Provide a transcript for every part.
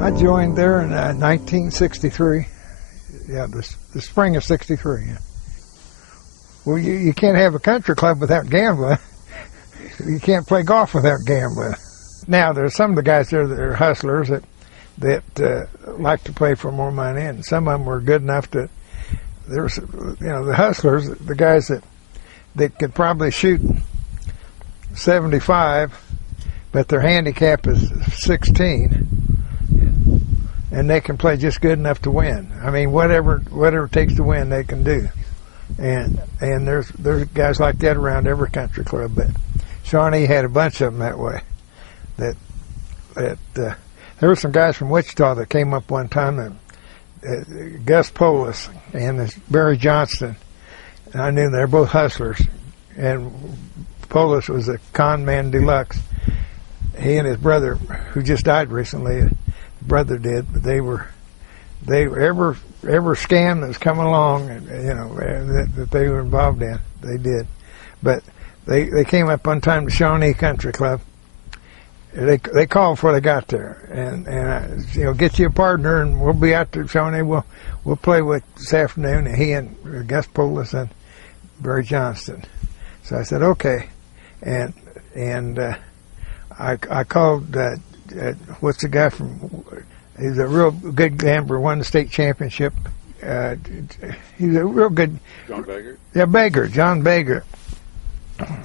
I joined there in 1963. Yeah, the spring of '63. Yeah. Well, you can't have a country club without gambling. You can't play golf without gambling. Now, there's some of the guys there that are hustlers that like to play for more money, and some of them were good enough to. There's, the hustlers, the guys that could probably shoot 75, but their handicap is 16, and they can play just good enough to win. I mean, whatever it takes to win, they can do. And there's guys like that around every country club, but Shawnee had a bunch of them that way. There were some guys from Wichita that came up one time, Gus Polis and Barry Johnston. And I knew they're both hustlers. And Polis was a con man deluxe. He and his brother, who just died recently, his brother did, but they were every scam that was coming along, that they were involved in, they did. But they came up one time to Shawnee Country Club. They called before they got there, and get you a partner, and we'll be out to Shawnee. We'll play with this afternoon. And he and Gus Polis and Barry Johnston. So I said okay, and I called. What's the guy from? He's a real good gambler. Won the state championship. He's a real good. John Baker. Yeah, Baker. John Baker.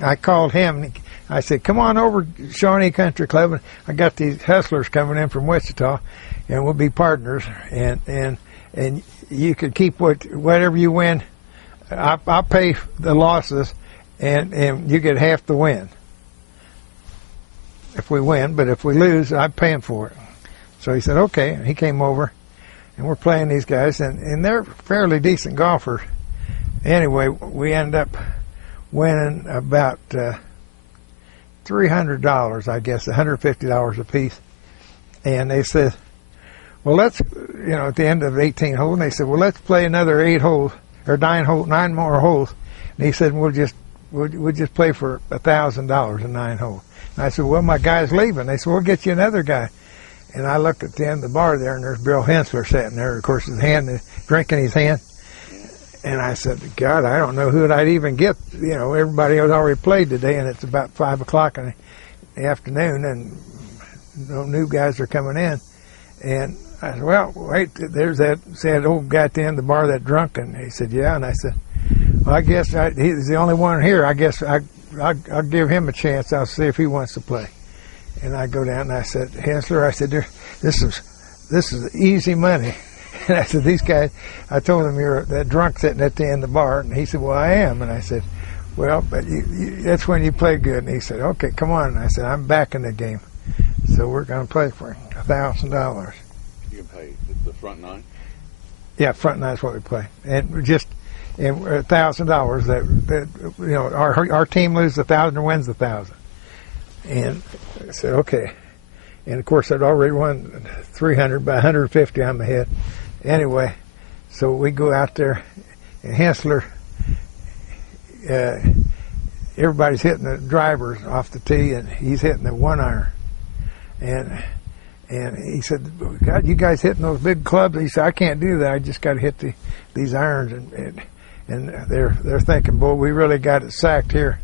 I called him. And I said, "Come on over to Shawnee Country Club. And I got these hustlers coming in from Wichita, and we'll be partners. And you can keep whatever you win. I'll pay the losses, and you get half the win. If we win, but if we lose, I'm paying for it." So he said, okay. And he came over, and we're playing these guys, and they're fairly decent golfers. Anyway, we end up winning about $300, I guess, $150 a piece. And they said, well, let's, at the end of 18 holes, and they said, well, let's play another 8 holes, or 9 more holes. And he said, we'll just play for $1,000 in 9 holes. And I said, well, my guy's leaving. They said, we'll get you another guy. And I looked at the end of the bar there, and there's Bill Hensler sitting there. Of course, his hand is drinking his hand. And I said, God, I don't know who I'd even get. Everybody has already played today, and it's about 5 o'clock in the afternoon, and no new guys are coming in. And I said, well, wait, there's that old guy at the end of the bar, that drunk. And he said, yeah. And I said, well, I guess he's the only one here. I guess I'll give him a chance. I'll see if he wants to play. And I go down and I said, Hassur, I said, this is easy money. And I said, these guys, I told him, you're that drunk sitting at the end of the bar. And he said, well, I am. And I said, well, but that's when you play good. And he said, okay, come on. And I said, I'm back in the game. So we're going to play for $1,000. You can pay the front 9? Yeah, front 9 is what we play. And just $1,000 that our team loses 1,000 or wins 1,000. And I said, okay. And of course, I'd already won 300 by 150 on the head. Anyway, so we go out there, and Hensler, everybody's hitting the drivers off the tee, and he's hitting the 1-iron. And he said, God, you guys hitting those big clubs? He said, I can't do that. I just got to hit these irons. And they're thinking, boy, we really got it sacked here.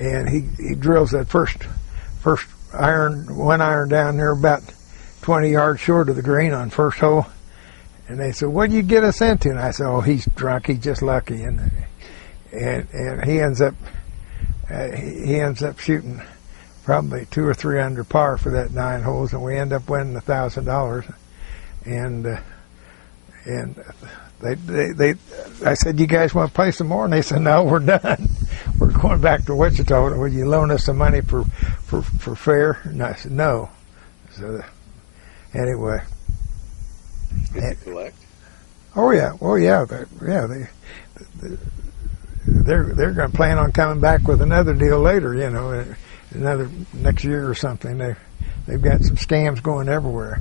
And he drills that first iron, 1-iron down there about 20 yards short of the green on first hole. And they said, what did you get us into? And I said, oh, he's drunk. He's just lucky. And he ends up shooting probably 2 or 3 under par for that 9 holes, and we end up winning $1,000. And I said, you guys want to play some more? And they said, no, we're done. We're going back to Wichita. Would you loan us some money for fare? And I said, no. So anyway. Did you collect? Oh yeah. Well, yeah. They're going to plan on coming back with another deal later. Another next year or something. They've got some scams going everywhere.